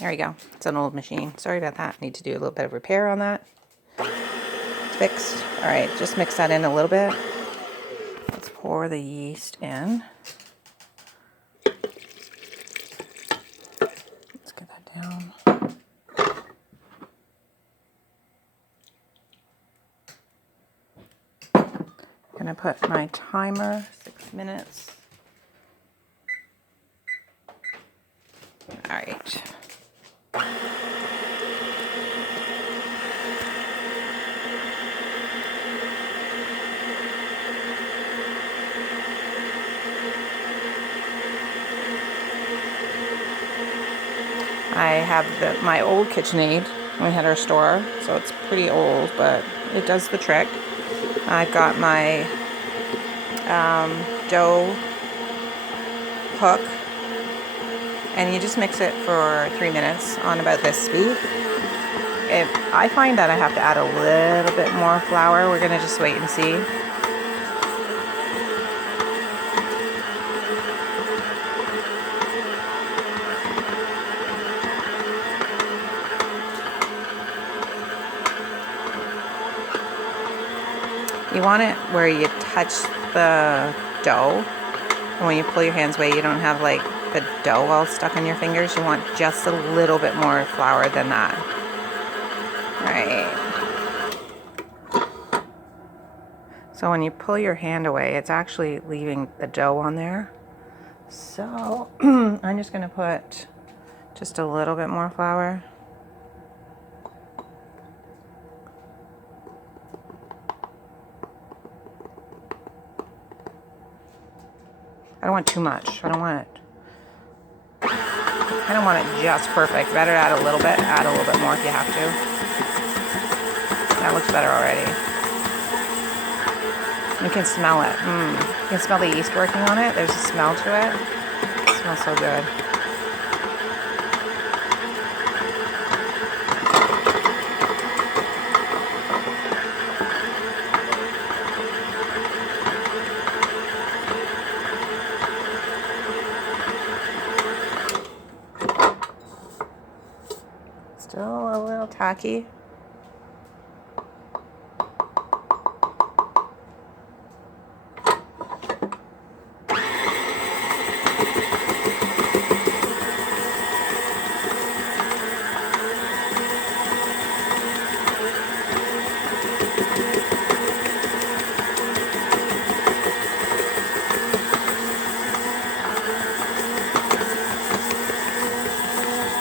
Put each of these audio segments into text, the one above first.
There you go. It's an old machine. Sorry about that. Need to do a little bit of repair on that. It's fixed. All right, just mix that in a little bit. Let's pour the yeast in. Let's get that down. I'm gonna put my timer, 6 minutes. All right. I have my old KitchenAid. We had our store, so it's pretty old, but it does the trick. I've got my dough hook, and you just mix it for 3 minutes on about this speed. I find that I have to add a little bit more flour. We're gonna just wait and see. You want it where you touch the dough, and when you pull your hands away, you don't have like the dough all stuck on your fingers. You want just a little bit more flour than that. Right. So when you pull your hand away, it's actually leaving the dough on there. So I'm just gonna put just a little bit more flour. I don't want too much. I don't want it just perfect. Better add a little bit. Add a little bit more if you have to. That looks better already. You can smell it. You can smell the yeast working on it. There's a smell to it. It smells so good. Still a little tacky.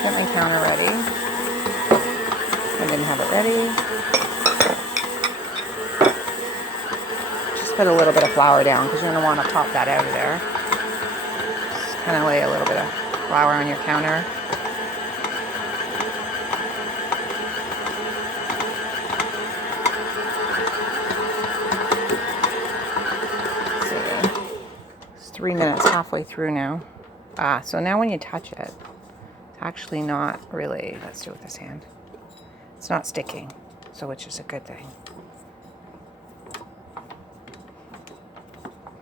Get my counter ready. I didn't have it ready. Just put a little bit of flour down because you're going to want to pop that out of there. Just kind of lay a little bit of flour on your counter. Let's see. It's 3 minutes, halfway through now. So now when you touch it, it's actually not really, let's do it with this hand. It's not sticking, so which is a good thing.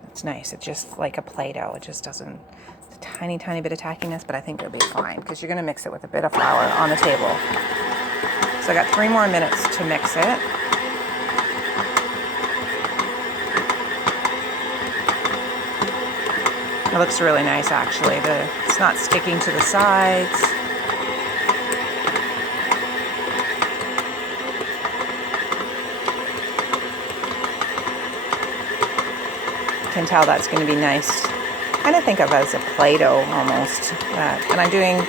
It's nice. It's just like a Play-Doh. It just doesn't, it's a tiny, tiny bit of tackiness, but I think it'll be fine because you're going to mix it with a bit of flour on the table. So I got 3 more minutes to mix it. It looks really nice, actually. It's not sticking to the sides. You can tell that's going to be nice. Kind of think of it as a Play-Doh almost. And I'm doing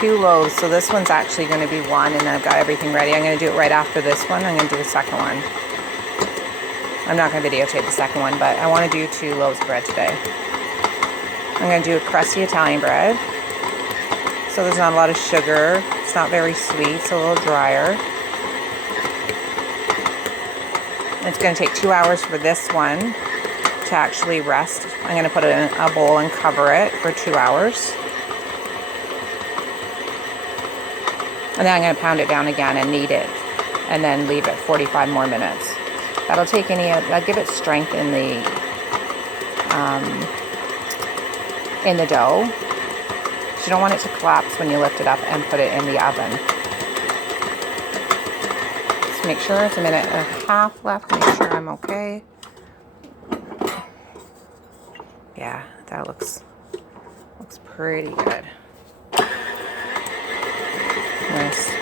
2 loaves, so this one's actually going to be 1, and then I've got everything ready. I'm going to do it right after this one. I'm going to do the second one. I'm not going to videotape the second one, but I want to do 2 loaves of bread today. I'm going to do a crusty Italian bread. So there's not a lot of sugar. It's not very sweet. It's a little drier. It's going to take 2 hours for this one to actually rest. I'm going to put it in a bowl and cover it for 2 hours. And then I'm going to pound it down again and knead it. And then leave it 45 more minutes. That'll take that'll give it strength in the dough. you don't want it to collapse when you lift it up and put it in the oven. Just make sure it's a minute and a half left. Make sure I'm okay. Yeah, that looks pretty good. Nice.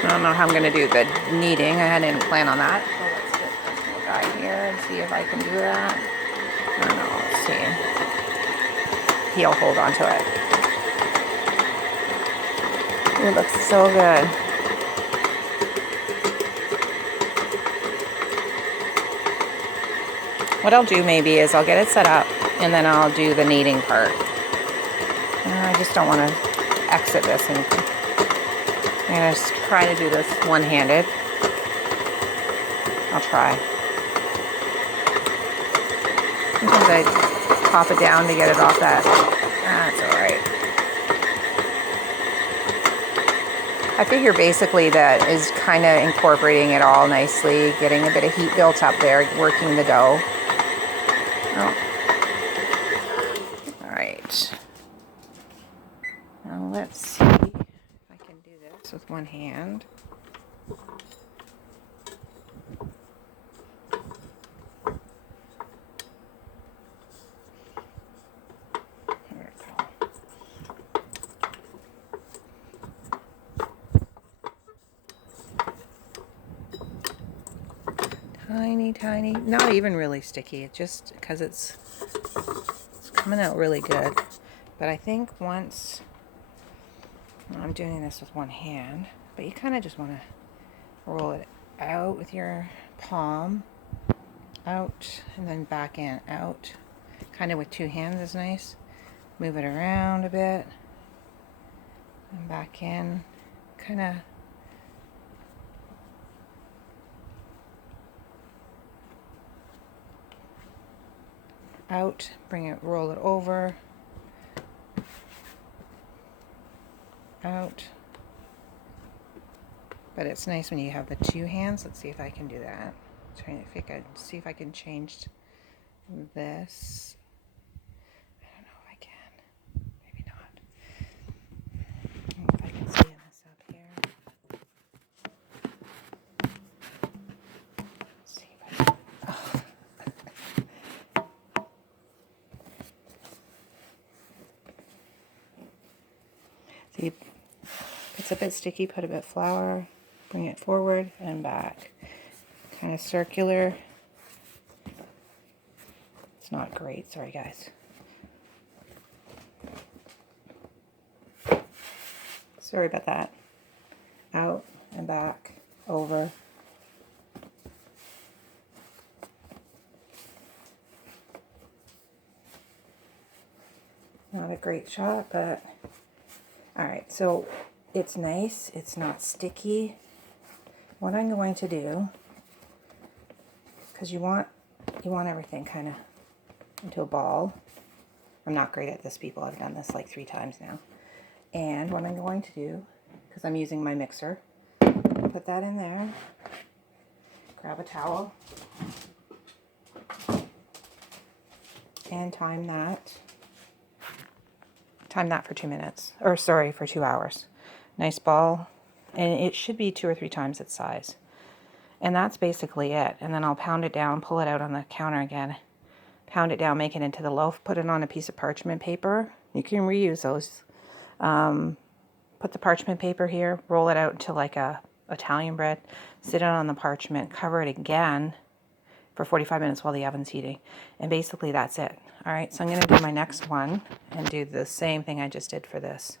I don't know how I'm going to do the kneading. I didn't plan on that. So let's get this little guy here and see if I can do that. I don't know. Let's see. He'll hold on to it. It looks so good. What I'll do maybe is I'll get it set up and then I'll do the kneading part. I just don't want to exit this and I'm going to try to do this one-handed. I'll try. Sometimes I pop it down to get it off that. That's alright. I figure basically that is kind of incorporating it all nicely, getting a bit of heat built up there, working the dough. Oh. Alright. Now let's see. With one hand. There we go. Tiny, not even really sticky. It's just because it's coming out really good. But I think once I'm doing this with one hand, but you kind of just want to roll it out with your palm, out, and then back in, out. Kind of with two hands is nice. Move it around a bit, and back in, kind of. Out, bring it, roll it over, out. But it's nice when you have the two hands. Let's see if I can do that. Trying to see if I can change this. I don't know if I can. Maybe not. I don't know if I can stand this up here. Let's see if I can. Oh. See, if it's a bit sticky, put a bit of flour, bring it forward and back. Kind of circular. It's not great, sorry guys. Sorry about that. Out and back, over. Not a great shot, but alright, so it's nice, it's not sticky. What I'm going to do, because you want everything kind of into a ball. I'm not great at this, people. I've done this like 3 times now. And what I'm going to do, because I'm using my mixer, put that in there, grab a towel, and time that for 2 minutes, or sorry, for 2 hours. Nice ball, and it should be 2 or 3 times its size. And that's basically it. And then I'll pound it down, pull it out on the counter again, pound it down, make it into the loaf, put it on a piece of parchment paper. You can reuse those. Put the parchment paper here, roll it out into like a Italian bread, sit it on the parchment, cover it again for 45 minutes while the oven's heating. And basically that's it. All right, so I'm going to do my next one and do the same thing I just did for this.